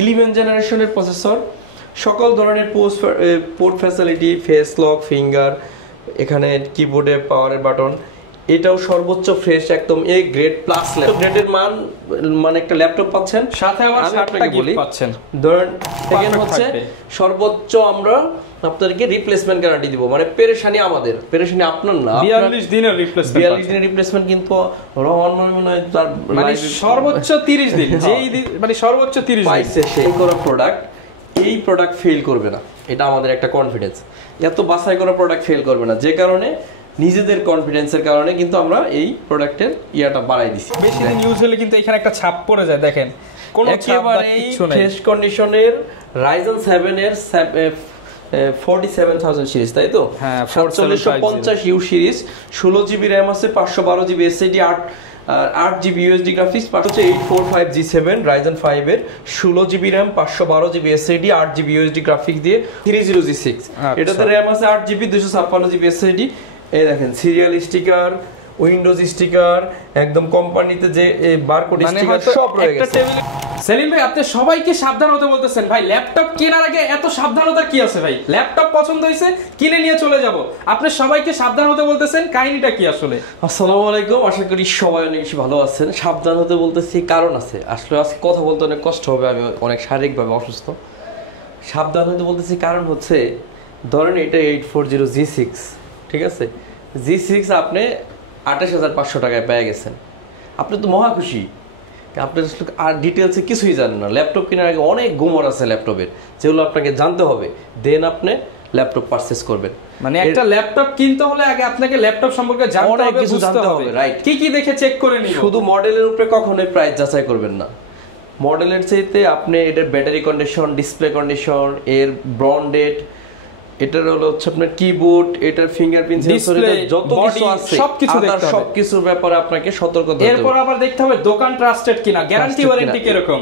11 জেনারেশনের প্রসেসর, সকল ধরনের port facility, face lock, finger, এখানে কিবোর্ডে পাওয়ারের বাটন, এটাও সর্বোচ্চ ফ্রেশ একদম এ গ্রেড প্লাস গ্রেডের মানে একটা ল্যাপটপ পাচ্ছেন, সাথে আবার 7টা গিফট পাচ্ছেন। ধরেন সেকেন্ড হচ্ছে সর্বোচ্চ আমরা আপনাদেরকে রিপ্লেসমেন্ট গ্যারান্টি দিব, মানে পেরেশানি আমাদের, পেরেশানি আপনার না। 42 দিনের রিপ্লেসমেন্ট, 42 দিনের রিপ্লেসমেন্ট, কিন্তু রহমান মনে হয় তার মানে সর্বোচ্চ 30 দিন, যেই মানে সর্বোচ্চ 30 দিন পাইছে সেই করা প্রোডাক্ট, এই প্রোডাক্ট ফেল করবে না, এটা আমাদের একটা কনফিডেন্স। এত বাছাই করা প্রোডাক্ট ফেল করবে না, যে কারণে নিজেদের কনফিডেন্সের কারণে কিন্তু আমরা এই প্রোডাক্টের ইয়াটা বাড়াই দিছি। বেশি দিন ইউজ হলে কিন্তু এখানে একটা ছাপ পড়ে যায়, দেখেন কোনো ছাপ বা কিছু নাই। ফ্রেশ কন্ডিশনের Ryzen 7 এর 47000 সিরিজ, তাই তো? হ্যাঁ, 4750 ইউ সিরিজ, 16 জিবি র্যাম আছে, 512 GB SSD, 8 GB USD graphics, হচ্ছে 845G7 Ryzen 5 এর 16 GB RAM, 512 GB SSD, 8 GB USD graphics দিয়ে 30G6। এটাতে র্যাম আছে 8 জিবি, 256 জিবি এসএসডি। এই দেখেন সিরিয়াল স্টিকার, উইন্ডোজ স্টিকার, একদম কোম্পানিতে যে বারকোড স্টিকার সব রয়ে গেছে। সেলিম ভাই, আপনি সবাইকে সাবধান হতে বলতেছেন, ভাই ল্যাপটপ কেনার আগে এত সাবধানতা কি আছে ভাই? ল্যাপটপ পছন্দ হয়েছে, কিনে নিয়ে চলে যাব, আপনি সবাইকে সাবধান হতে বলতেছেন, কাহিনীটা কি আসলে? আসসালামু আলাইকুম, আশা করি সবাই অনেক বেশি ভালো আছেন। সাবধান হতে বলতেছি কারণ আছে, আসলে আজকে কথা বলতে অনেক কষ্ট হবে, আমি অনেক শারীরিকভাবে অসুস্থ। সাবধান হতে বলতেছি কারণ হচ্ছে, ধরেন এটা 840G6, ঠিক আছে? G6 আপনি 28500 টাকায় পেয়ে গেছেন, আপনি তো মহা খুশি। আপনি আর ডিটেলসে কিছুই জানেন না, ল্যাপটপ কেনার আগে অনেক গুমর আছে ল্যাপটপের, যেগুলো আপনাকে জানতে হবে, দেন আপনি ল্যাপটপ পারচেজ করবেন। মানে একটা ল্যাপটপ কিনতে হলে আগে আপনাকে ল্যাপটপ সম্পর্কে জানতে হবে, বুঝতে হবে, রাইট? কি কি দেখে চেক করে নিব। শুধু মডেলের উপরে কখনোই প্রাইস যাচাই করবেন না। মডেলের চাইতে আপনি এটার ব্যাটারি কন্ডিশন, ডিসপ্লে কন্ডিশন, এর ব্র্যান্ডেড, এটার হলো হচ্ছে আপনার কিবোর্ড, এটার ফিঙ্গারপ্রিন্ট সেন্সর, যত কিছু আছে সবকিছুর ব্যাপারে আপনাকে সতর্ক থাকতে হবে। এরপর আবার দেখতে হবে দোকান ট্রাস্টেড কিনা, গ্যারান্টি ওয়ারেন্টি কি রকম।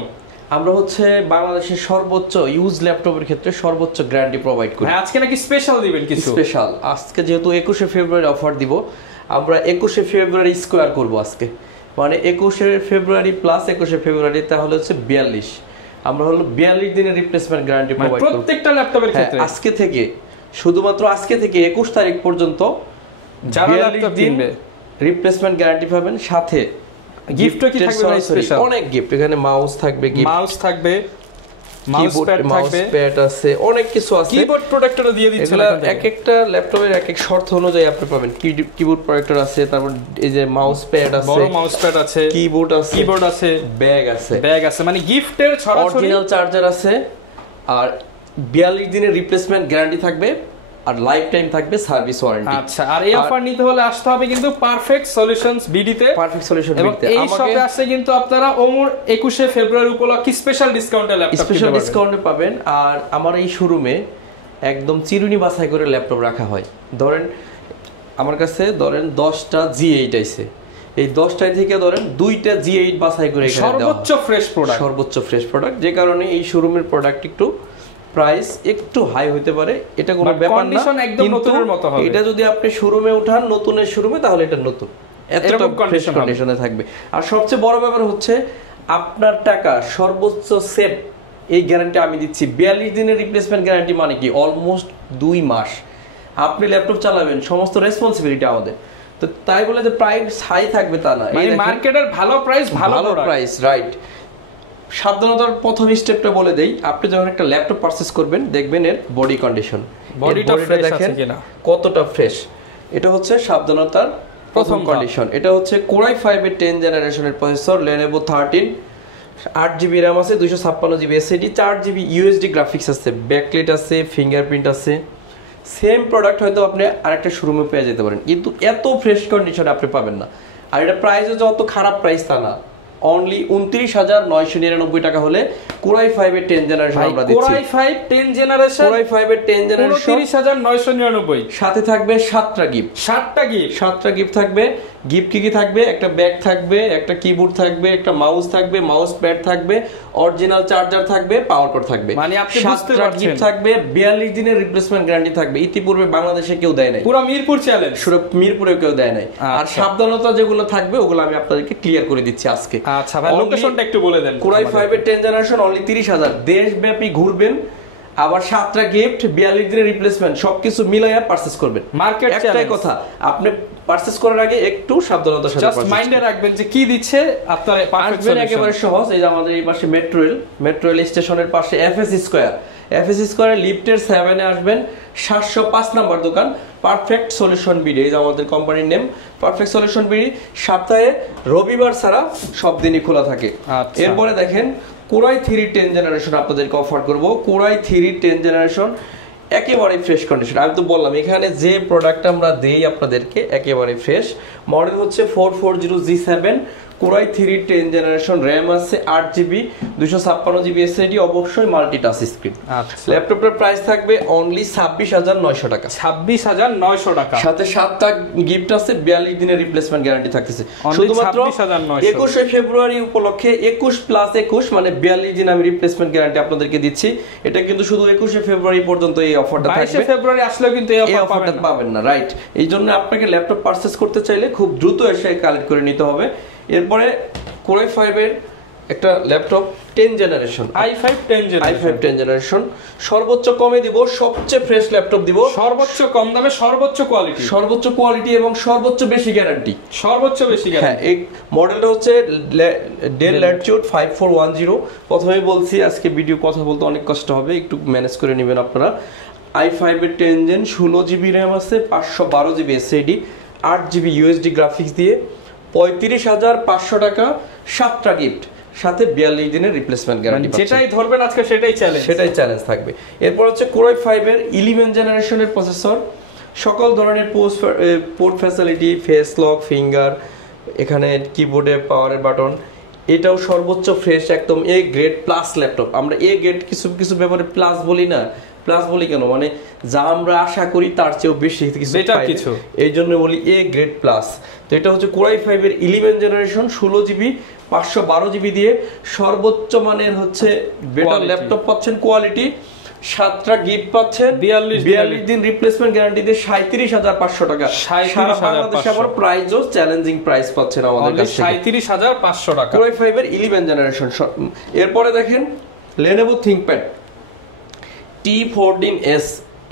আমরা হচ্ছে বাংলাদেশের সর্বোচ্চ ইউজ ল্যাপটপের ক্ষেত্রে সর্বোচ্চ গ্যারান্টি প্রোভাইড করি। আজকে নাকি স্পেশাল দিবেন কিছু? স্পেশাল আজকে যেহেতু 21শে ফেব্রুয়ারি অফার দিব, আমরা 21শে ফেব্রুয়ারি স্কয়ার করব আজকে, মানে 21শে ফেব্রুয়ারি প্লাস 21শে ফেব্রুয়ারি, তাহলে হচ্ছে 42। আমরা হলো 42 দিনের রিপ্লেসমেন্ট গ্যারান্টি প্রোভাইড করব প্রত্যেকটা ল্যাপটপের ক্ষেত্রে। আজকে থেকে, শুধুমাত্র আজকে থেকে 21 তারিখ পর্যন্ত যারা ল্যাপটপ কিনবে রিপ্লেসমেন্ট গ্যারান্টি পাবেন, সাথে গিফটও কি থাকবে? স্পেশাল অনেক গিফট, এখানে মাউস থাকবে, মাউস থাকবে, মাউস প্যাড থাকবে, প্যাড আছে, অনেক কিছু আছে, কিবোর্ড প্রোটেক্টরও দিয়ে দিচ্ছে। এক একটা ল্যাপটপের এক এক শর্ত অনুযায়ী আপনি পাবেন। কিবোর্ড প্রোটেক্টর আছে, তারপর এই যে মাউস প্যাড আছে, বড় মাউস প্যাড আছে, কিবোর্ড আছে, ব্যাগ আছে, মানে গিফটের ছড়াছড়ি, অরিজিনাল চার্জার আছে, আর 42 দিনের রিপ্লেসমেন্ট গ্যারান্টি থাকবে, আর লাইফ টাইম থাকবে সার্ভিস ওয়ারেন্টি। আচ্ছা, আর এই অফার নিতে হলে আসতে হবে কিন্তু পারফেক্ট সলিউশনস বিডিতে, পারফেক্ট সলিউশন বিডিতে। এই শপে আসলে কিন্তু আপনারা ওমর 21শে ফেব্রুয়ারি উপলক্ষে স্পেশাল ডিসকাউন্টে ল্যাপটপ স্পেশাল ডিসকাউন্টে পাবেন। আর আমার এই শোরুমে একদম চিরুনি বাছাই করে ল্যাপটপ রাখা হয়। ধরেন আমার কাছে 10টা G8 আছে, এই 10টায় থেকে ধরেন 2টা G8 বাছাই করে এখানে দেওয়া সর্বোচ্চ ফ্রেশ প্রোডাক্ট, যে কারণে এই শোরুমের প্রোডাক্ট একটু প্রাইস একটু হাই হতে পারে, এটা কোনো ব্যাপার না, একদম নতুনের মতো হবে। এটা যদি আপনি শোরুমে উঠান, নতুনের শোরুমে, তাহলে এটা নতুন, এতটা ফ্রেশ কন্ডিশনে থাকবে। আর সবচেয়ে বড় ব্যাপার হচ্ছে আপনার টাকা সর্বোচ্চ সেভ, এই গ্যারান্টি আমি দিচ্ছি। 42 দিনের রিপ্লেসমেন্ট গ্যারান্টি মানে কি অলমোস্ট 2 মাস আপনি ল্যাপটপ চালাবেন, সমস্ত রেসপন্সিবিলিটি আমাদের। তো তাই বলে যে প্রাইস হাই থাকবে তা না, মানে মার্কেটের ভালো প্রাইস, ভালো প্রাইস, রাইট। সাবধানতার প্রথম স্টেপটা বলে দেই, আপনি যখন একটা ল্যাপটপ পারচেজ করবেন, দেখবেন এর বডি কন্ডিশন, বডিটা ফ্রেশ আছে কিনা, কতটা ফ্রেশ। এটা হচ্ছে সাবধানতার প্রথম কন্ডিশন। এটা হচ্ছে Core i5 এর 10 জেনারেশনের প্রসেসর, Lenovo 13, 8 জিবি র্যাম আছে, 256 GB SSD, 4 GB USD graphics আছে, ব্যাকলাইট আছে, ফিঙ্গারপ্রিন্ট আছে। সেম প্রোডাক্ট হয়তো আপনি আরেকটা শোরুমে পেয়ে যেতে পারেন, কিন্তু এত ফ্রেশ কন্ডিশনে আপনি পাবেন না। আর এটা প্রাইসও যত খারাপ প্রাইস তা না, অনলি 29,999 টাকা হলে Core i5 এর 10 জেনারেশন আমরা দিচ্ছি। Core i5 10 generation, Core i5 এর 10 জেনারেশন 29,999, সাথে থাকবে 7টা গিফট, 7টা গিফট থাকবে, গিফট কি থাকবে, একটা ব্যাগ থাকবে, একটা কিবোর্ড থাকবে, একটা মাউস থাকবে, মাউস প্যাড থাকবে, অরিজিনাল চার্জার থাকবে, পাওয়ার কট থাকবে, মানে আপনি বুঝতে পারছেন গিফট থাকবে, 42 দিনের রিপ্লেসমেন্ট গ্যারান্টি থাকবে। ইতিপূর্বে বাংলাদেশে কেউ দেয় নাই, পুরো মিরপুর চ্যালেঞ্জ, মিরপুরে কেউ দেয় নাই। আর সাবধানতা যেগুলো থাকবে ওগুলো আমি আপনাদেরকে ক্লিয়ার করে দিচ্ছি আজকে। আচ্ছা ভাই, লোকেশনটা একটু বলে দেন। কোরাই 5 এর 10 জেনারেশন অনলি 30,000, দেশব্যাপী ঘুরবেন, আবার 7টা গিফট, 42 দিনের রিপ্লেসমেন্ট, সবকিছু মিলাইয়া পারচেজ করবেন। মার্কেট একটাই কথা, আপনি পারচেজ করার আগে একটু সাবধানতার সাথে জাস্ট মাইন্ডে রাখবেন যে কি দিচ্ছে আপনার পারফেক্ট সলিউশন। একেবারে সহজ। এই যে আমাদের এই পাশে মেট্রো রেল স্টেশনের পাশে এফএস স্কয়ার লিফটের 7 এ আসবেন, 705 নাম্বার দোকান, পারফেক্ট সলিউশন বিডি। এই যে আমাদের কোম্পানির নেম পারফেক্ট সলিউশন বিডি। সপ্তাহে রবিবার ছাড়া সব দিনই খোলা থাকে। এরপরে দেখেন কোরাই 3 10 জেনারেশন আপনাদেরকে অফার করব। কোরাই 3 10 জেনারেশন একেবারে ফ্রেশ কন্ডিশন। আমি তো বললাম এখানে যে প্রোডাক্ট আমরা দেই আপনাদেরকে একেবারে ফ্রেশ। মডেল হচ্ছে 440G7, কোরাই 3 10 জেনারেশন, র্যাম আছে 8GB, 256GB SSD, অবশ্যই মাল্টিটাচ স্ক্রিন। ল্যাপটপের প্রাইস থাকবে অনলি 26,900 টাকা। 26,900 টাকা, সাথে 7টা গিফট আছে, 42 দিনের রিপ্লেসমেন্ট গ্যারান্টি থাকতেছে। শুধুমাত্র 21শে ফেব্রুয়ারি উপলক্ষে 21+21 মানে 42 দিন আমি রিপ্লেসমেন্ট গ্যারান্টি আপনাদেরকে দিচ্ছি। এটা কিন্তু শুধু 21শে ফেব্রুয়ারি পর্যন্ত এই অফারটা থাকবে। 22শে ফেব্রুয়ারি আসলে কিন্তু এই অফারটা পাবেন না, রাইট? এই জন্য আপনাকে ল্যাপটপ পারচেজ করতে চাইলে খুব দ্রুত এসে কালেক্ট করে নিতে হবে। এরপরে কোরাই 5 এর একটা ল্যাপটপ 10 জেনারেশন, i5 10 জেনারেশন, সর্বোচ্চ কমে দিব, সবচেয়ে ফ্রেশ ল্যাপটপ দিব, সর্বোচ্চ কম দামে সর্বোচ্চ কোয়ালিটি এবং সর্বোচ্চ বেশি গ্যারান্টি। হ্যাঁ, এই মডেলটা হচ্ছে ডেল ল্যাটিটিউড 5410। প্রথমেই বলছি আজকে ভিডিও কথা বলতে অনেক কষ্ট হবে, একটু ম্যানেজ করে নেবেন আপনারা। i5 এর 10 জেন, 16GB র্যাম আছে, 512GB SSD, 8GB USD graphics দিয়ে 35,500 টাকা, 7টা গিফট, সাথে 42 দিনের রিপ্লেসমেন্ট গ্যারান্টি। যেটাই ধরবেন আজকে সেটাই চ্যালেঞ্জ থাকবে। এরপর হচ্ছে কোরাই 5 এর 11 জেনারেশনের প্রসেসর, সকল ধরনের port facility, face lock, finger, এখানে কিবোর্ডে পাওয়ারের বাটন, এটাও সর্বোচ্চ ফ্রেশ, একদম এ গ্রেড প্লাস ল্যাপটপ। আমরা এ গ্রেড কিছু ব্যাপারে প্লাস বলি না, প্লাস বলি কেন, মানে যা আমরা আশা করি তার চেয়েও বেশি কিছু, এই জন্য বলি এ গ্রেড প্লাস। তো এটা হচ্ছে কোরাই 5 এর 11 জেনারেশন, 16GB, 512GB দিয়ে সর্বোচ্চ মানের হচ্ছে বেটার ল্যাপটপ পাচ্ছেন, কোয়ালিটি, 7টা গিফট পাচ্ছেন, 42 দিন রিপ্লেসমেন্ট গ্যারান্টি দিয়ে 37,500 টাকা। সারা বাংলাদেশে আবার প্রাইসও চ্যালেঞ্জিং প্রাইস পাচ্ছেন আমাদের কাছে, 37,500 টাকা, কোরাই 5 এর 11 জেনারেশন। এরপরে দেখেন Lenovo ThinkPad T14S,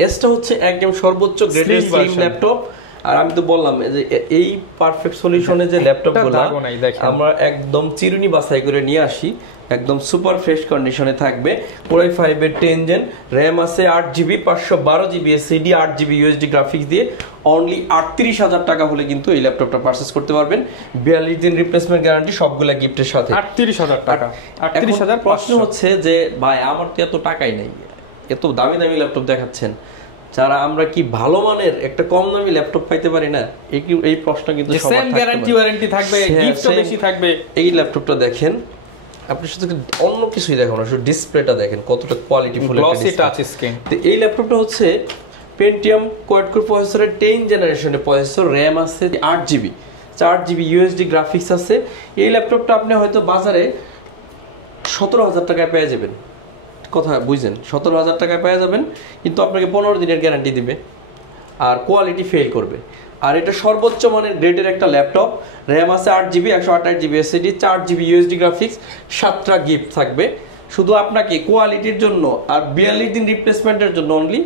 এসটা হচ্ছে একদম সর্বোচ্চ গ্রেডের স্লিম ল্যাপটপ। আর আমি তো বললাম যে এই পারফেক্ট সলিউশনে যে ল্যাপটপগুলো আমরা একদম চিরুনি বাছাই করে নিয়ে আসি, একদম সুপার ফ্রেশ কন্ডিশনে থাকবে। কোরাই 5 এর 10 জেন, র্যাম আছে 8GB, 512GB SSD, 8GB USD graphics দিয়ে অনলি 38,000 টাকা হলে কিন্তু এই ল্যাপটপটা পারচেজ করতে পারবেন, 42 দিন রিপ্লেসমেন্ট গ্যারান্টি, সবগুলা গিফটের সাথে। 38,000 টাকা। 38,000। প্রশ্ন হচ্ছে যে ভাই আমার তো এত টাকাই নাই, এত দামি ল্যাপটপ দেখাচ্ছেন, যারা আমরা কি ভালো মানের একটা কম দামি ল্যাপটপ পাইতে পারি না? এই প্রশ্ন কিন্তু সবার সেম গ্যারান্টি ওয়ারেন্টি থাকবে, গিফটও বেশি থাকবে। এই ল্যাপটপটা দেখেন, আপনি শুধু অন্য কিছুই দেখেন না, শুধু ডিসপ্লেটা দেখেন কতটা কোয়ালিটিফুল একটা গ্লসি টাচ স্ক্রিন। তো এই ল্যাপটপটা হচ্ছে পেন্টিয়াম কোয়াড কোর প্রসেসরের 10 জেনারেশনের প্রসেসর, র্যাম আছে 8GB, 4GB USD গ্রাফিক্স আছে। এই ল্যাপটপটা আপনি হয়তো বাজারে 17,000 টাকায় পেয়ে যাবেন, কথা বুঝছেন, 17,000 টাকায় পেয়ে যাবেন, কিন্তু আপনাকে 15 দিনের গ্যারান্টি দিবে আর কোয়ালিটি ফেল করবে। আর এটা সর্বোচ্চ মানের গ্রেডের একটা ল্যাপটপ, র্যাম আছে 8GB, 128GB SSD, 4GB USD graphics, 7টা গিফট থাকবে। শুধু আপনাকে কোয়ালিটির জন্য আর 42 দিন রিপ্লেসমেন্টের জন্য অনলি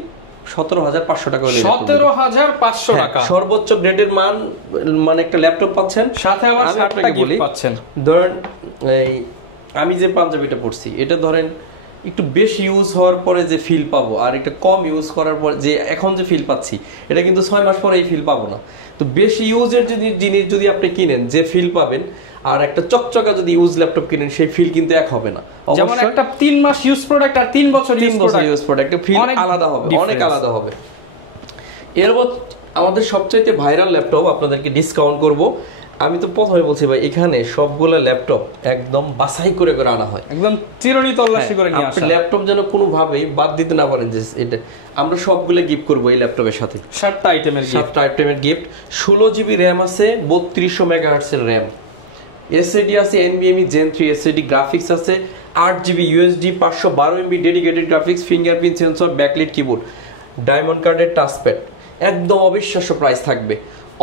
17,500 টাকা হলে 17,500 টাকা সর্বোচ্চ গ্রেডের মানে একটা ল্যাপটপ পাচ্ছেন, সাথে আবার 7টা গিফট পাচ্ছেন। ধরেন আমি যে পাঞ্জাবিটা পরছি, এটা ধরেন একটু বেশি ইউজ হওয়ার পরে যে ফিল পাবো আর একটা কম ইউজ করার পর যে এখন যে ফিল পাচ্ছি, এটা কিন্তু 6 মাস পরে এই ফিল পাবো না। তো বেশি ইউজের জিনিস যদি আপনি কিনেন যে ফিল পাবেন, আর একটা চকচকা যদি ইউজ ল্যাপটপ কিনেন সেই ফিল কিন্তু এক হবে না। যেমন একটা 3 মাস ইউজ প্রোডাক্ট আর 3 বছর ইউজ প্রোডাক্ট ফিল আলাদা হবে, অনেক আলাদা হবে। এরপর আমাদের সবচাইতে ভাইরাল ল্যাপটপ আপনাদেরকে ডিসকাউন্ট করব, আমি তো প্রথমে বলছি ভাই এখানে সবগুলো ল্যাপটপ একদম বাছাই করে করে আনা হয়, একদম চিরুনি তল্লাশি করে নিয়ে আসা। ল্যাপটপ যেন কোনোভাবেই বাদ দিতে না পারেন যে এটা আমরা সবগুলো গিফট করবো এই ল্যাপটপের সাথে। 7টা আইটেমের গিফট। 16GB র্যাম আছে, 3200 মেগাহার্টজের র্যাম, এসএসডি আছে NVMe Gen 3 এসএসডি, গ্রাফিক্স আছে 8GB USD, 512MB dedicated graphics, fingerprint sensor, backlight keyboard, diamond কার্ডের টাচপ্যাড। একদম অবিশ্বাস্য প্রাইস থাকবে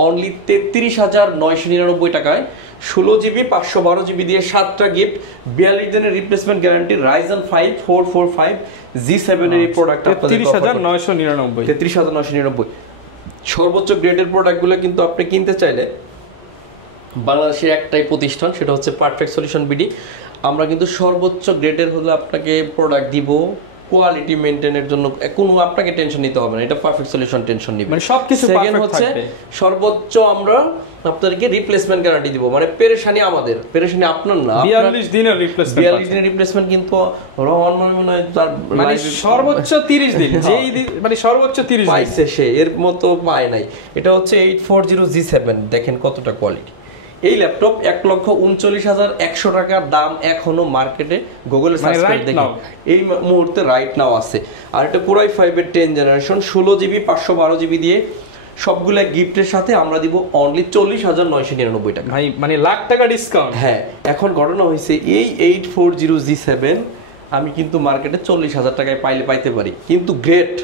অনলি 33,999 টাকায়। 16GB 512GB দিয়ে 7টা গিফট, 42 দিনের রিপ্লেসমেন্ট গ্যারান্টি, Ryzen 5 445 G7 এর এই প্রোডাক্ট 33,999। সর্বোচ্চ গ্রেডের প্রোডাক্টগুলো কিন্তু আপনি কিনতে চাইলে বাংলাদেশের একটাই প্রতিষ্ঠান, সেটা হচ্ছে পারফেক্ট সলিউশন বিডি। আমরা কিন্তু সর্বোচ্চ গ্রেডের হলে আপনাকে প্রোডাক্ট দিব, কোয়ালিটি মেইনটেইনের জন্য কোনো আপনাকে টেনশন নিতে হবে না, এটা পারফেক্ট সলিউশন টেনশন নিবে, মানে সবকিছু পারফেক্ট হচ্ছে। সর্বোচ্চ আমরা আপনাদেরকে রিপ্লেসমেন্ট গ্যারান্টি দিব, মানে পেরেশানি আমাদের, পেরেশানি আপনার না। 42 দিনের রিপ্লেসমেন্ট, 42 দিনের রিপ্লেসমেন্ট কিন্তু রহমান মনে হয় তার মানে সর্বোচ্চ 30 দিন, যেই দিন মানে সর্বোচ্চ 30 দিন পাইছে সে, এর মতো পায় নাই। এটা হচ্ছে 840 G7, দেখেন কতটা কোয়ালিটি। এই ল্যাপটপ 1,39,100 টাকার দাম এখনো মার্কেটে গুগলে সার্চ করে দেখেন এই মুহূর্তে রাইট নাও আছে। আর এটা Core i5 এর 10 জেনারেশন, 16GB 512GB দিয়ে সবগুলা গিফটের সাথে আমরা দিব অনলি 40,999 টাকা। ভাই মানে লাখ টাকা ডিসকাউন্ট। হ্যাঁ, এখন ঘটনা হয়েছে এই 840 G7 আমি কিন্তু মার্কেটে 40,000 টাকায় পাইতে পারি, কিন্তু গ্রেড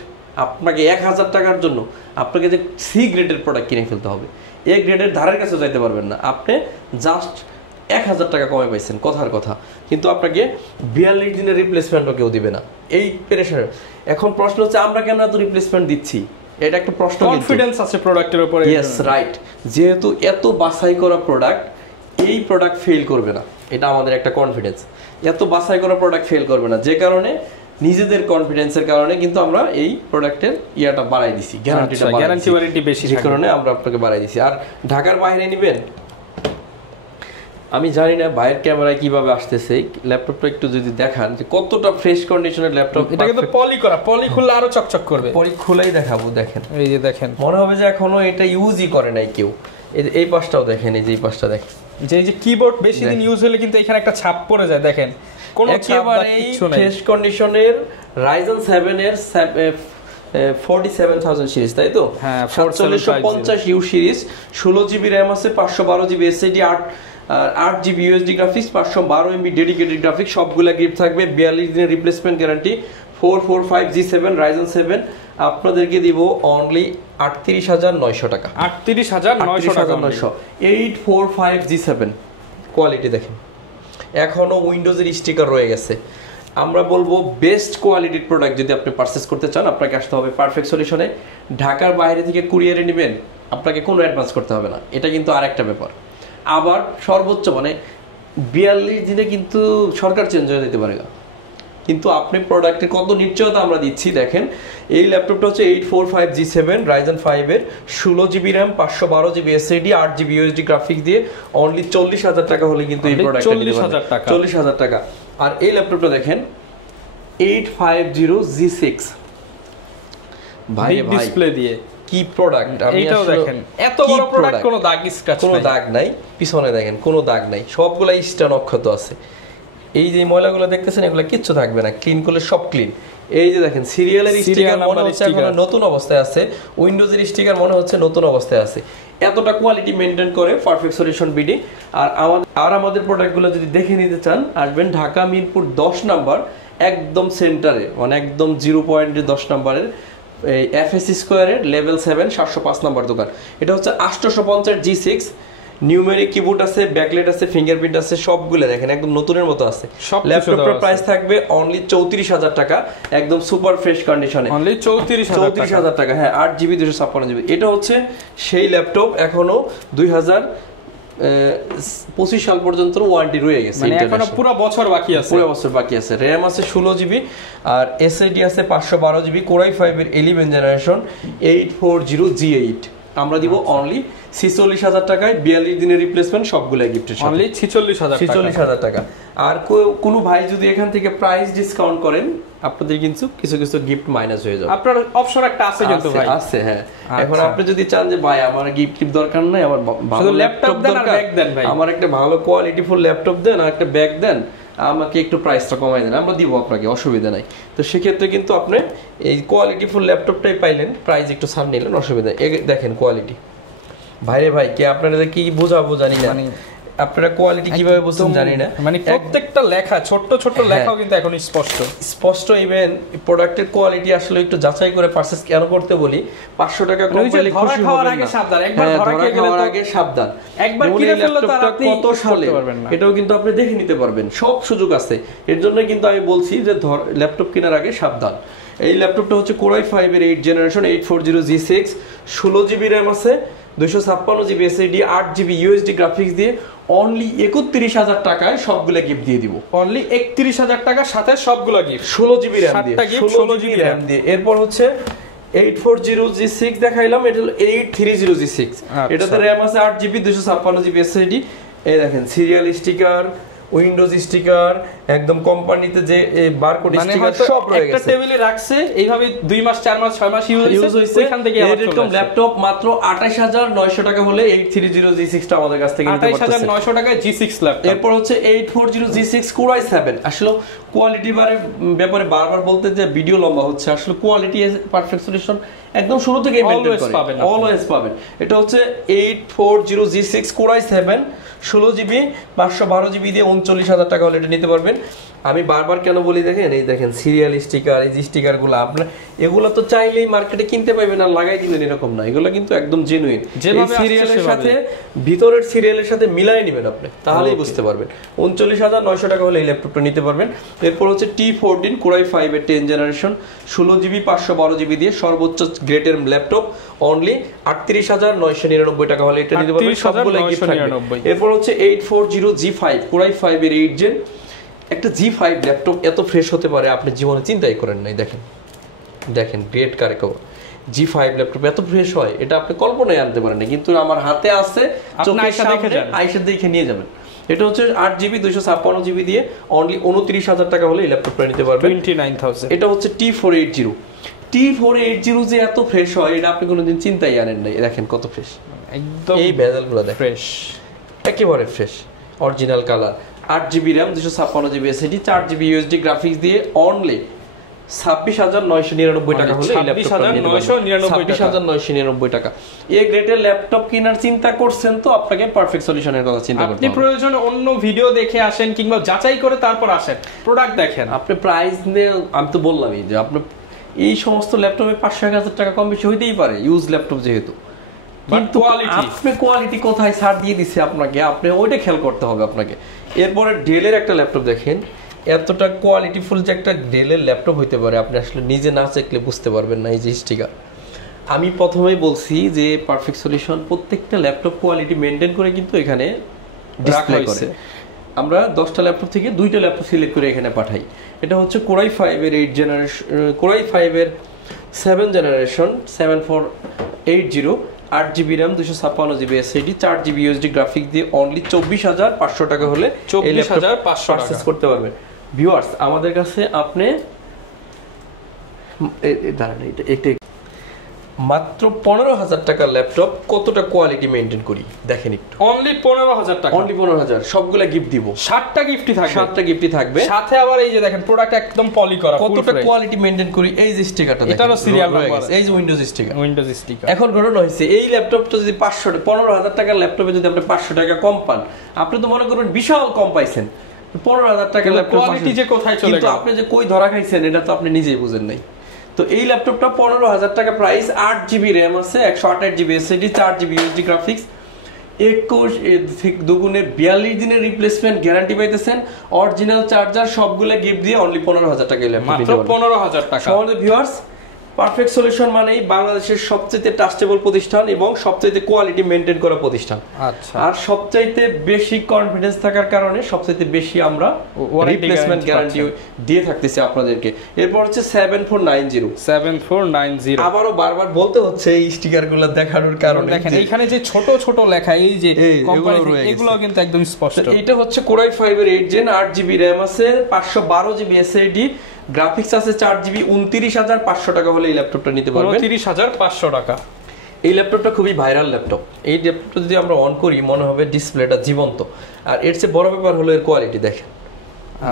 আপনাকে 1,000 টাকার জন্য আপনাকে যে সি গ্রেডের প্রোডাক্ট কিনে ফেলতে হবে, এ গ্রেডের ধারের কাছে যাইতে পারবেন না, আপনি জাস্ট 1,000 টাকা কমে পাইছেন, কথার কথা। কিন্তু আপনাকে 42 দিনের রিপ্লেসমেন্টও কেউ দিবে না, এই পেরেশান। এখন প্রশ্ন হচ্ছে আমরা কেন এত রিপ্লেসমেন্ট দিচ্ছি, এটা একটা প্রশ্ন। কনফিডেন্স আছে প্রোডাক্টের উপরে। Yes, right. যেহেতু এত বাছাই করা প্রোডাক্ট, এই প্রোডাক্ট ফেল করবে না, এটা আমাদের একটা কনফিডেন্স। এত বাছাই করা প্রোডাক্ট ফেল করবে না, যে কারণে নিজেদের কনফিডেন্সের কারণে কিন্তু আমরা এই প্রোডাক্টের ইয়াটা বাড়াই দিছি, গ্যারান্টি বেশি, যে কারণে আমরা আপনাকে বাড়াই দিছি। আর ঢাকার বাইরে নেবেন, আমি জানি না বাইরের ক্যামেরায় কিভাবে আসতেছে, ল্যাপটপটা একটু যদি দেখান যে কতটা ফ্রেশ কন্ডিশনের ল্যাপটপ। এটা কিন্তু পলি করা, পলি খুললে আরো চকচক করবে। পলি খুলেই দেখাবো, দেখেন এই যে দেখেন, মনে মনে হবে যে এখনো এটা ইউজই করে নাই কেউ। এই পাশটাও দেখেন, এই যে এই পাশটা দেখেন, যে এই যে কিবোর্ড বেশি দিন ইউজ হলে কিন্তু এখানে একটা ছাপ পড়ে যায়, দেখেন কোনো একেবারে ফ্রেশ কন্ডিশনের Ryzen 7 এর 47,000 সিরিজ, তাই তো? হ্যাঁ, 4750 U সিরিজ, 16GB র্যাম আছে, 512GB SSD, 8GB USD graphics, 512MB dedicated graphics, সবগুলা গিফট থাকবে, 42 দিনের রিপ্লেসমেন্ট গ্যারান্টি, 445 G7 Ryzen 7 আপনাদেরকে দিব অনলি 38,900 টাকা। 38,900 845 G7 কোয়ালিটি দেখেন, এখনো উইন্ডোজের স্টিকার রয়ে গেছে। আমরা বলবো বেস্ট কোয়ালিটির প্রোডাক্ট যদি আপনি পারচেস করতে চান, আপনাকে আসতে হবে পারফেক্ট সলিউশনে। ঢাকার বাইরে থেকে কুরিয়ারে নেবেন, আপনাকে কোনো অ্যাডভান্স করতে হবে না, এটা কিন্তু আরেকটা ব্যাপার। আবার সর্বোচ্চ মানে 42 দিনে কিন্তু সরকার চেঞ্জ হয়ে যেতে পারে, কিন্তু আপনি প্রোডাক্টের কত নিশ্চয়তা আমরা দিচ্ছি দেখেন। এই ল্যাপটপটা হচ্ছে 845 G7 Ryzen 5 এর, 16GB RAM, 512GB SSD, 8GB USD graphics দিয়ে অনলি 40,000 টাকা হলে কিন্তু এই প্রোডাক্টটা নিতে পারবেন। 40,000 টাকা। আর এই ল্যাপটপটা দেখেন 850 G6, ভাই ডিসপ্লে দিয়ে কি প্রোডাক্ট, এইটাও দেখেন এত বড় প্রোডাক্ট, কোনো দাগ স্ক্র্যাচ নাই, কোনো দাগ নাই, পিছনে দেখেন কোনো দাগ নাই, সবগুলাই স্টান অক্ষত আছে। এই যে ময়লাগুলো দেখতেছেন এগুলো কিচ্ছু থাকবে না, ক্লিন করলে সব ক্লিন। এই যে দেখেন সিরিয়ালের স্টিকার মনে হচ্ছে এখন নতুন অবস্থায় আছে, উইন্ডোজের স্টিকার মনে হচ্ছে নতুন অবস্থায় আছে, এতটা কোয়ালিটি মেইনটেইন করে পারফেক্ট সলিউশন বিডি। আর আমাদের প্রোডাক্টগুলো যদি দেখে নিতে চান, আসবেন ঢাকা মিরপুর 10 নাম্বার, একদম সেন্টারে, মানে একদম 0 পয়েন্টের 10 নাম্বারের FSC স্কোয়ারের লেভেল 7 705 নাম্বার দোকান। এটা হচ্ছে 850 G6, নিউমেরিক কিবোর্ড আছে, ব্যাকলাইট আছে, ফিঙ্গারপ্রিন্ট আছে, সবগুলো দেখেন একদম নতুনের মতো আছে। ল্যাপটপের প্রাইস থাকবে অনলি 34,000 টাকা, একদম সুপার ফ্রেশ কন্ডিশনে, অনলি 34,000 টাকা। হ্যাঁ, 8GB 256GB। এটা হচ্ছে সেই ল্যাপটপ, এখনো 2025 সাল পর্যন্ত ওয়ারেন্টি রয়ে গেছে, মানে এখনো পুরো বছর বাকি আছে, র্যাম আছে 16GB আর এসএসডি আছে 512GB, Core i5 এর 11 জেনারেশন, 840 G8 আমরা দিব অনলি 46,000 টাকায় 42 দিনের রিপ্লেসমেন্ট সবগুলো গিফটের সাথে অনলি 46,000 টাকা। আর কোনো ভাই যদি এখান থেকে প্রাইস ডিসকাউন্ট করেন আপনাদের কিন্তু কিছু কিছু গিফট মাইনাস হয়ে যাবে। আপনার অপশন একটা আছে কিন্তু ভাই, আছে হ্যাঁ। এখন আপনি যদি চান যে ভাই আমার গিফট দরকার নাই, আমার ভালো ল্যাপটপ দেন আর ব্যাগ দেন, ভাই আমার একটা ভালো কোয়ালিটি ফুল ল্যাপটপ দেন আর একটা ব্যাগ দেন, আমাকে একটু প্রাইসটা কমাই দেন, আমরা দিব আপনাকে, অসুবিধা নাই। তো সেক্ষেত্রে কিন্তু আপনি এই কোয়ালিটি ফুল ল্যাপটপটাই পাইলেন, প্রাইস একটু ছাড় নিলেন, অসুবিধা নেই। দেখেন কোয়ালিটি, ভাইরে ভাই কি আপনারা কি বোঝাবো জানি না, আপনারা কোয়ালিটি কিভাবে বুঝছেন জানি না, মানে প্রত্যেকটা লেখা ছোট ছোট লেখাও কিন্তু এখন স্পষ্ট। ইভেন প্রোডাক্টের কোয়ালিটি আসলে একটু যাচাই করে পারচেজ কেন করতে বলি, 500 টাকা কম পেলে খুশি হবেন না, সাবধান, একবার ধরা খেয়ে গেলে তো আগে সাবধান, একবার কিনে ফেললে তো আর আপনি কত সালে পারবেন না, এটাও কিন্তু আপনি দেখে নিতে পারবেন, সব সুযোগ আছে। এর জন্য কিন্তু আমি বলছি যে ল্যাপটপ কেনার আগে সাবধান। এই ল্যাপটপটা হচ্ছে Core i5 এর 8 জেনারেশন 840G6, 16GB RAM আছে, 256GB SSD, 8GB USD graphics দিয়ে অনলি 31,000 টাকায় সবগুলো গিফট দিয়ে দিব। অনলি 31,000 টাকার সাথে সবগুলো গিফট, 16GB RAM দিয়ে, 16GB RAM দিয়ে। এরপর হচ্ছে 840G6 দেখাইলাম, এটা হলো 830G6, এটাতে RAM আছে 8GB 256GB SSD। এই দেখেন সিরিয়াল স্টিকার, উইন্ডোজ স্টিকার, একদম কোম্পানিতে যে বারকোড স্টিকার সব রয়ে গেছে, একটা টেবিলে রাখছে এইভাবে 2 মাস 4 মাস 6 মাস ইউজ হইছে, ওইখান থেকে এরকম ল্যাপটপ মাত্র 28,900 টাকা হলে 830G6 টা আমাদের কাছ থেকে নিতে পারতেছেন, 28,900 টাকায় G6 ল্যাপটপ। এরপর হচ্ছে 840G6 Core i7। আসলে কোয়ালিটি ব্যাপারে বারবার বলতে যে ভিডিও লম্বা হচ্ছে, আসলে কোয়ালিটি পারফেক্ট সলিউশন একদম শুরু থেকে মেইনটেইন করে, অলওয়েজ পাবেন। এটা হচ্ছে 840G6 Core i7, 16GB 512GB দিয়ে 39,000 টাকা হলে এটা নিতে পারবেন। আমি বারবার কেন বলি দেখেন, এই দেখেন সিরিয়াল স্টিকার, এই যে স্টিকারগুলো আপনার এগুলো তো চাইলেই মার্কেটে কিনতে পাবেন আর লাগাই দিলেন এরকম না, এগুলো কিন্তু একদম জেনুইন, যেভাবে সিরিয়ালের সাথে ভিতরের সিরিয়ালের সাথে মিলাই নেবেন আপনি, তাহলেই বুঝতে পারবেন। 39,900 টাকা হলে এই ল্যাপটপটা নিতে পারবেন। এরপর হচ্ছে T14 Core i5 এর 10 জেনারেশন, 16GB 512GB দিয়ে সর্বোচ্চ গ্রেডের ল্যাপটপ, অনলি 38,999 টাকা হলে এটা নিতে পারবেন, সবগুলো গিফট থাকবে। এরপর হচ্ছে 840G5 Core i5 এর 8 জেন, একটা G5 ল্যাপটপ এত ফ্রেশ হতে পারে আপনি জীবনে চিন্তাই করেন নাই। দেখেন গ্রেট কারেক্ট G5 ল্যাপটপ এত ফ্রেশ হয়, এটা আপনি কল্পনায় আনতে পারেন না, কিন্তু আমার হাতে আছে, চোখের সামনে আইসা দেখে নিয়ে যাবেন। এটা হচ্ছে 8GB 256GB দিয়ে অনলি 29,000 টাকা হলে এই ল্যাপটপটা নিতে পারবেন, 29,000। এটা হচ্ছে T480 যে এত ফ্রেশ হয় এটা আপনি কোনোদিন চিন্তাই আনেন নাই। দেখেন কত ফ্রেশ, একদম এই বেজেলগুলো দেখেন ফ্রেশ, একেবারে fresh, original colour, 8GB RAM 256GB SSD, 4GB USD graphics দিয়ে অনলি 26,999 টাকা হলে এই ল্যাপটপটা নিতে পারবেন, 26,999 টাকা। এই গ্রেডের ল্যাপটপ কেনার চিন্তা করছেন তো আপনাকে পারফেক্ট সলিউশনের কথা চিন্তা করতে হবে। আপনি প্রয়োজনে অন্য ভিডিও দেখে আসেন কিংবা যাচাই করে তারপর আসেন, প্রোডাক্ট দেখেন। আপনি প্রাইস নিয়ে আমি তো বললামই যে আপনি এই সমস্ত ল্যাপটপে 500,000 টাকা কম বেশি হইতেই পারে, ইউজ ল্যাপটপ যেহেতু, কিন্তু আপনি কোয়ালিটি কোথায় ছাড় দিয়ে দিছে আপনাকে, আপনি ওইটা খেয়াল করতে হবে আপনাকে। এরপরে ডেলের একটা ল্যাপটপ দেখেন, এতটা কোয়ালিটিফুল যে একটা ডেলের ল্যাপটপ হইতে পারে আপনি আসলে নিজে না চেকলে বুঝতে পারবেন না। এই যে স্টিকার, আমি প্রথমেই বলছি যে পারফেক্ট সলিউশন প্রত্যেকটা ল্যাপটপ কোয়ালিটি মেনটেন করে কিন্তু এখানে ডিসপ্লে করে। আমরা 10টা ল্যাপটপ থেকে 2টা ল্যাপটপ সিলেক্ট করে এখানে পাঠাই। এটা হচ্ছে Core i5 এর 8 জেনারেশন, Core i5 এর 7 generation 7480, 8GB RAM 256GB SSD, 4GB USD graphics দিয়ে অনলি 24,500 টাকা হলে 24,500 পারচেজ করতে পারবেন। ভিউয়ার্স আমাদের কাছে আপনি মাত্র 15,000 টাকার ল্যাপটপ কতটা কোয়ালিটি মেইনটেইন করি দেখেন একটু, অনলি 15,000 টাকা, অনলি 15,000, সবগুলা গিফট দিব, 7টা গিফটই থাকবে, 7টা গিফটই থাকবে সাথে আবার এই যে দেখেন প্রোডাক্ট একদম পলি করা, কতটা কোয়ালিটি মেইনটেইন করি। এই যে স্টিকারটা দেখেন, এটারও সিরিয়াল নাম্বার, এই যে উইন্ডোজ স্টিকার, উইন্ডোজ স্টিকার। এখন ঘটনা হইছে এই ল্যাপটপটা যদি 15,000 টাকার ল্যাপটপে যদি আপনি 500 টাকা কম পান, আপনি তো মনে করবেন বিশাল কম পাইছেন। 15,000 টাকার ল্যাপটপ কোয়ালিটি যে কোথায় চলে গেল, কিন্তু আপনি যে কই ধরা খাইছেন এটা তো আপনি নিজেই বুঝেন নাই। তো এই ল্যাপটপটা 15,000 টাকা প্রাইস, 8GB RAM আছে, 128GB SSD, 4GB USD graphics, 21 দুগুণে 42 দিনের রিপ্লেসমেন্ট গ্যারান্টি পাইতেছেন, অরিজিনাল চার্জার সবগুলো গিফট দিয়ে অনলি 15,000 টাকা ল্যাপটপ নিতে পারবেন, মাত্র 15,000 টাকা। আমাদের ভিউয়ার্স পারফেক্ট সলিউশন মানেই বাংলাদেশের সবচেয়ে ট্রাস্টেবল প্রতিষ্ঠান এবং সবচেয়ে কোয়ালিটি মেনটেন করা প্রতিষ্ঠান। আচ্ছা, আর সবচাইতে বেশি কনফিডেন্স থাকার কারণে সবচাইতে বেশি আমরা রিপ্লেসমেন্ট গ্যারান্টি দিয়ে থাকতেছি আপনাদেরকে। এরপর হচ্ছে 7490। আবারও বারবার বলতে হচ্ছে এই স্টিকারগুলো দেখানোর কারণে, দেখেন এইখানে যে ছোট ছোট লেখা, এই যে কোম্পানি এগুলো কিন্তু একদম স্পষ্ট। এটা হচ্ছে কোরাই 5 এর 8 জেন 8GB RAM আছে, 512GB SSD, গ্রাফিক্স আছে 4GB। 29,500 টাকা হলে এই ল্যাপটপটা নিতে পারবেন। 29,500 টাকা। এই ল্যাপটপটা খুবই ভাইরাল ল্যাপটপ। এই ল্যাপটপটা যদি আমরা অন করি মনে হবে ডিসপ্লেটা জীবন্ত। আর এর চেয়ে বড় ব্যাপার হলো এর কোয়ালিটি দেখেন।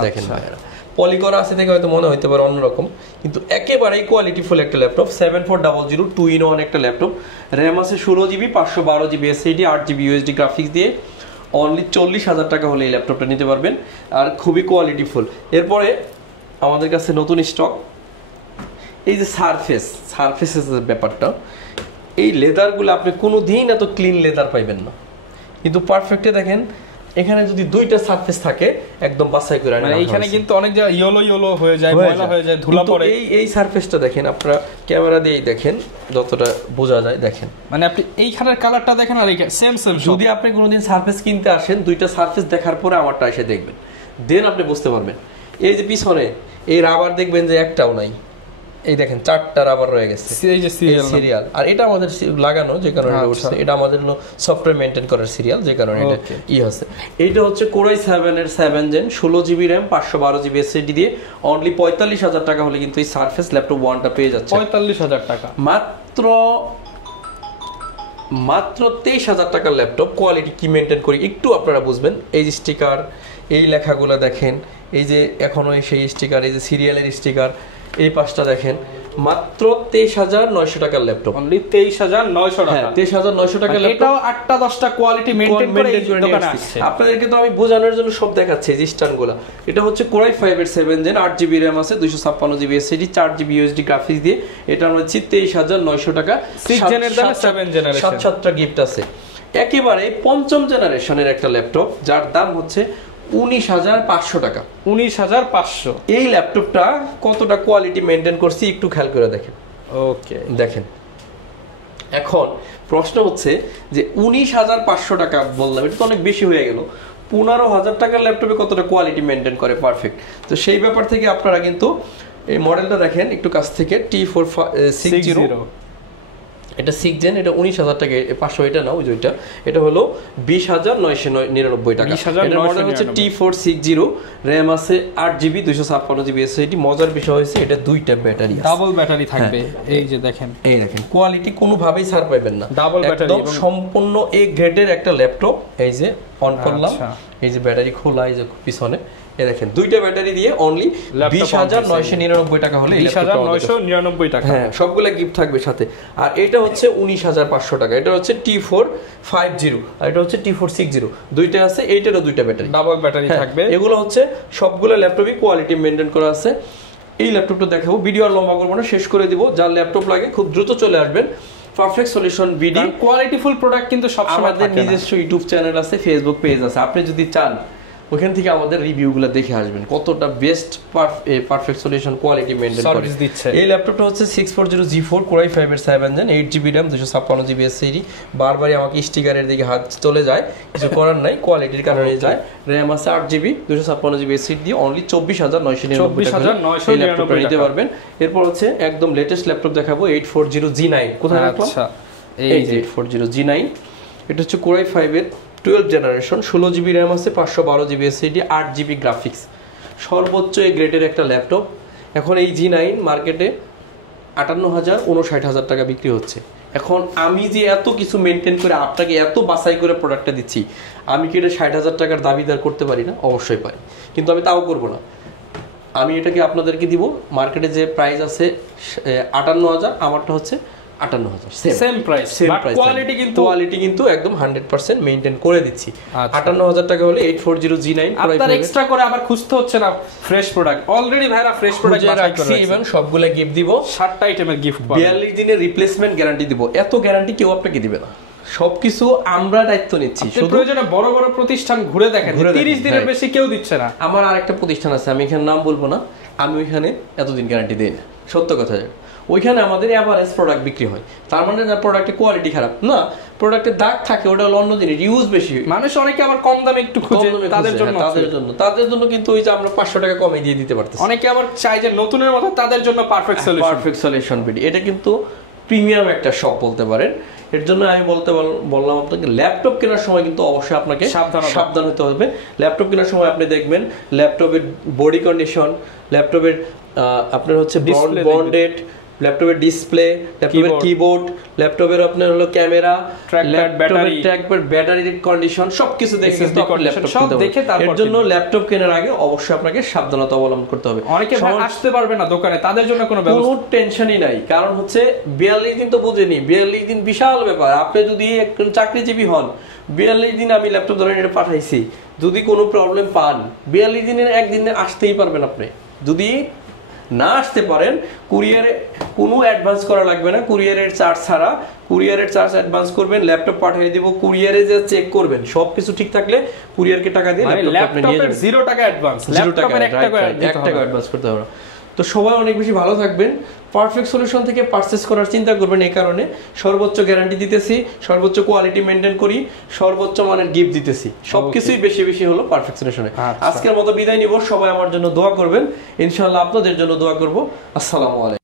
দেখেন ভাইরা, পলি করা আছে দেখে হয়তো মনে হইতে পারে অন্যরকম, কিন্তু একেবারেই কোয়ালিটিফুল একটা ল্যাপটপ। 7400 2-in-1 একটা ল্যাপটপ। র্যাম আছে 16GB, 512GB SSD, 8GB USD graphics দিয়ে অনলি 40,000 টাকা হলে এই ল্যাপটপটা নিতে পারবেন। আর খুবই কোয়ালিটিফুল। এরপরে আমাদের কাছে নতুন স্টক, এই যে সারফেসের ব্যাপারটা, এই লেদারগুলো আপনি কোনো দিন এত ক্লিন লেদার পাইবেন না, কিন্তু পারফেক্টে দেখেন এখানে যদি দুইটা সারফেস থাকে একদম বাছাই করে মানে এইখানে কিন্তু অনেক জায়গা ইয়েলো হয়ে যায়, ময়লা হয়ে যায়, ধুলা পড়ে। এই সারফেসটা দেখেন, আপনারা ক্যামেরা দিয়েই দেখেন যতটা বোঝা যায়। দেখেন মানে আপনি এইখানের কালারটা দেখেন আর এইখানে সেম। যদি আপনি কোনোদিন সারফেস কিনতে আসেন, দুইটা সারফেস দেখার পরে আমারটা এসে দেখবেন, দেন আপনি বুঝতে পারবেন। এই যে পিছনে এই রাবার দেখবেন যে একটাও নাই, এই দেখেন 4টা রাবার রয়ে গেছে, এই যে সিরিয়াল। আর এটা আমাদের লাগানো, যে কারণে উঠছে, এটা আমাদের সফটওয়্যার মেইনটেইন করার সিরিয়াল, যে কারণে এটা হচ্ছে। এইটা হচ্ছে কোরাই 7 এর 7 gen 16GB RAM 512GB SSD দিয়ে অনলি 45,000 টাকা হলে কিন্তু এই সারফেস ল্যাপটপ 1টা পেয়ে যাচ্ছে। 45,000 টাকা মাত্র 23,000 টাকার ল্যাপটপ। কোয়ালিটি কি মেনটেন করি একটু আপনারা বুঝবেন। এই যে স্টিকার, এই লেখাগুলো দেখেন, এই যে এখনো সেই স্টিকার, এই যে সিরিয়ালের স্টিকার, এই পাঁচটা দেখেন। মাত্র 23,900 টাকার ল্যাপটপ, অনলি 23,900 টাকা। 23,900 টাকার ল্যাপটপ। এটাও 8টা-10টা কোয়ালিটি মেইনটেইন করে এই দোকানে আসছে। আপনাদেরকে তো আমি বোঝানোর জন্য সব দেখাচ্ছি এই স্ট্যান্ডগুলো। এটা হচ্ছে কোরাই 5 এর 7 জেন 8GB RAM আছে, 256GB SSD, 4GB USD graphics দিয়ে এটা আমরা হচ্ছে 23,900 টাকা। 6 জেনের দামে 7 জেনারেশন, 7টা গিফট আছে। একেবারে পঞ্চম জেনারেশনের একটা ল্যাপটপ যার দাম হচ্ছে 19,500 টাকা। 19,500। এই ল্যাপটপটা কতটা কোয়ালিটি মেনটেন করছি একটু খেয়াল করে দেখেন। ওকে, দেখেন এখন প্রশ্ন হচ্ছে যে 19,500 টাকা বললাম, এটা তো অনেক বেশি হয়ে গেল। 15,000 টাকার ল্যাপটপে কতটা কোয়ালিটি মেনটেন করে পারফেক্ট। তো সেই ব্যাপার থেকে আপনারা কিন্তু এই মডেলটা দেখেন একটু কাছ থেকে, T460। এটা 6 জেন, এটা 19,000 টাকা। 500 এটা না, ওই যেটা, এটা হলো 20,999 টাকা। এটা মডেল হচ্ছে T460, র্যাম আছে 8GB 256GB SSD। মজার বিষয় হয়েছে এটা দুইটা ব্যাটারি, ডাবল ব্যাটারি থাকবে। এই যে দেখেন, এই দেখেন কোয়ালিটি কোনোভাবেই ছাড় পাবেন না, ডাবল ব্যাটারি, একদম সম্পূর্ণ এ গ্রেডের একটা ল্যাপটপ। এই যে অন করলাম, এই যে ব্যাটারি খোলা, এই যে পিছনে এই দেখেন দুইটা ব্যাটারি দিয়ে অনলি 20,999 টাকা হলে 20,999 টাকা। হ্যাঁ, সবগুলা গিফট থাকবে সাথে। আর এটা হচ্ছে 19,500 টাকা। এটা হচ্ছে T450 আর এটা হচ্ছে T460, দুইটা আছে, এইটারও দুইটা ব্যাটারি, ডাবল ব্যাটারি থাকবে। এগুলো হচ্ছে সবগুলো ল্যাপটপই কোয়ালিটি মেইনটেইন করা আছে। এই ল্যাপটপটা দেখাবো, ভিডিও আর লম্বা করবো না, শেষ করে দিব। যার ল্যাপটপ লাগে খুব দ্রুত চলে আসবেন perfect solution BD. Qualityful product কিন্তু সবসময় আমাদের নিজস্ব ইউটিউব চ্যানেল আছে, ফেসবুক পেজ আছে। আপনি যদি চান ওখান থেকে আমাদের রিভিউগুলো দেখে আসবেন কতটা best perfect solution quality maintain করে দিচ্ছে। এই ল্যাপটপটা হচ্ছে 6400G4 কোরাই 5 এর 7 gen 8GB RAM 256GB SSD। বারবারই আমাকে স্টিকারের দিকে হাত চলে যায়, কিছু করার নাই, কোয়ালিটির কারণে যায়। র্যাম আছে 8GB 256GB SSD দিয়ে অনলি 24,999 টাকা নিতে পারবেন। এরপর হচ্ছে একদম লেটেস্ট ল্যাপটপ দেখাবো 840G9। কোথায় রাখলাম? আচ্ছা, এই যে 840G9। এটা হচ্ছে কোরাই 5 এর 12 জেনারেশন, 16GB RAM আছে, 512GB SSD, 8GB গ্রাফিক্স। সর্বোচ্চ এই গ্রেডের একটা ল্যাপটপ। এখন এই G9 মার্কেটে 58,000 59,000 টাকা বিক্রি হচ্ছে। এখন আমি যে এত কিছু মেনটেন করে আপনাকে এত বাছাই করে প্রোডাক্টটা দিচ্ছি, আমি কি এটা 60,000 টাকার দাবিদার করতে পারি না? অবশ্যই পারি, কিন্তু আমি তাও করব না। আমি এটাকে আপনাদেরকে দিব, মার্কেটে যে প্রাইস আছে 58,000, আমারটা হচ্ছে 58,000, সেম প্রাইস, বাট কোয়ালিটি কিন্তু একদম 100% মেইনটেইন করে দিচ্ছি। 58,000 টাকা হলে 840G9 আপনার এক্সট্রা করে আবার খুঁজতে হচ্ছে না ফ্রেশ প্রোডাক্ট। অলরেডি ভাইরা ফ্রেশ প্রোডাক্ট বাছাই করে রাখছি এবং সবগুলা গিফট দিব। 60টা আইটেমের গিফট পাবেন। 42 দিনের রিপ্লেসমেন্ট গ্যারান্টি দিব। এত গ্যারান্টি কেউ আপনাকে দিবে না, সবকিছু আমরা দায়িত্ব নিচ্ছি। শুধু প্রয়োজনে বড় বড় প্রতিষ্ঠান ঘুরে দেখেন, 30 দিনের বেশি কেউ দিচ্ছে না। আমার আরেকটা প্রতিষ্ঠান আছে, আমি এখানে নাম বলবো না, আমি ওইখানে এতদিন গ্যারান্টি দেই না, সত্য কথা। ওইখানে আমাদের এভারেজ প্রোডাক্ট বিক্রি হয়। তার মানে না প্রোডাক্টের কোয়ালিটি খারাপ না, প্রোডাক্টের দাগ থাকে, ওটা হলো অন্য জিনিস, ইউজ বেশি। মানুষ অনেকে আবার কম দামে একটু খোঁজে, তাদের জন্য কিন্তু ওই যে আমরা 500 টাকা কমে দিয়ে দিতে পারতেছি। অনেকে আবার চাই যে নতুনের মতো, তাদের জন্য পারফেক্ট সলিউশন বিডি। এটা কিন্তু প্রিমিয়াম একটা শপ বলতে পারেন। এর জন্য আমি বললাম আপনাকে ল্যাপটপ কেনার সময় কিন্তু অবশ্যই আপনাকে সাবধান হতে হবে। ল্যাপটপ কেনার সময় আপনি দেখবেন ল্যাপটপের বডি কন্ডিশন, ল্যাপটপের আপনার হচ্ছে বন্ডেড, ল্যাপটপের ডিসপ্লে, ল্যাপটপের কিবোর্ড, ল্যাপটপের আপনার হলো ক্যামেরা, ল্যাপটপের ব্যাটারির কন্ডিশন, সবকিছু দেখে এর জন্য ল্যাপটপ কেনার আগে অবশ্যই আপনাকে সাবধানতা অবলম্বন করতে হবে। অনেকে আসতে পারবে না দোকানে, তাদের জন্য কোনো টেনশনই নাই। কারণ হচ্ছে 42 দিন তো বুঝেনি, 42 দিন বিশাল ব্যাপার। আপনি যদি একজন চাকরিজীবী হন, 42 দিন আমি ল্যাপটপ ধরে এটা পাঠাইছি, যদি কোনো প্রবলেম পান 42 দিনের একদিনে আসতেই পারবেন আপনি। যদি না আসতে পারেন, কুরিয়ারে কোনো অ্যাডভান্স করা লাগবে না, কুরিয়ারের চার্জ ছাড়া, কুরিয়ারের চার্জ অ্যাডভান্স করবেন, ল্যাপটপ পাঠিয়ে দিব, কুরিয়ারে যে চেক করবেন সবকিছু ঠিক থাকলে কুরিয়ারকে টাকা দিয়ে ল্যাপটপ আপনি নিয়ে যাবেন। 0 টাকা অ্যাডভান্স, ল্যাপটপের 1 টাকা অ্যাডভান্স করতে হবে। তো সবাই অনেক বেশি ভালো থাকবেন। পারফেক্ট সলিউশন থেকে পারচেজ করার চিন্তা করবেন, এই কারণে সর্বোচ্চ গ্যারান্টি দিতেছি, সর্বোচ্চ কোয়ালিটি মেনটেন করি, সর্বোচ্চ মানের গিফট দিতেছি, সবকিছুই বেশি বেশি হলো পারফেক্ট সলিউশনে। আজকের মতো বিদায় নিব, সবাই আমার জন্য দোয়া করবেন, ইনশাআল্লাহ আপনাদের জন্য দোয়া করব। আসসালামু আলাইকুম।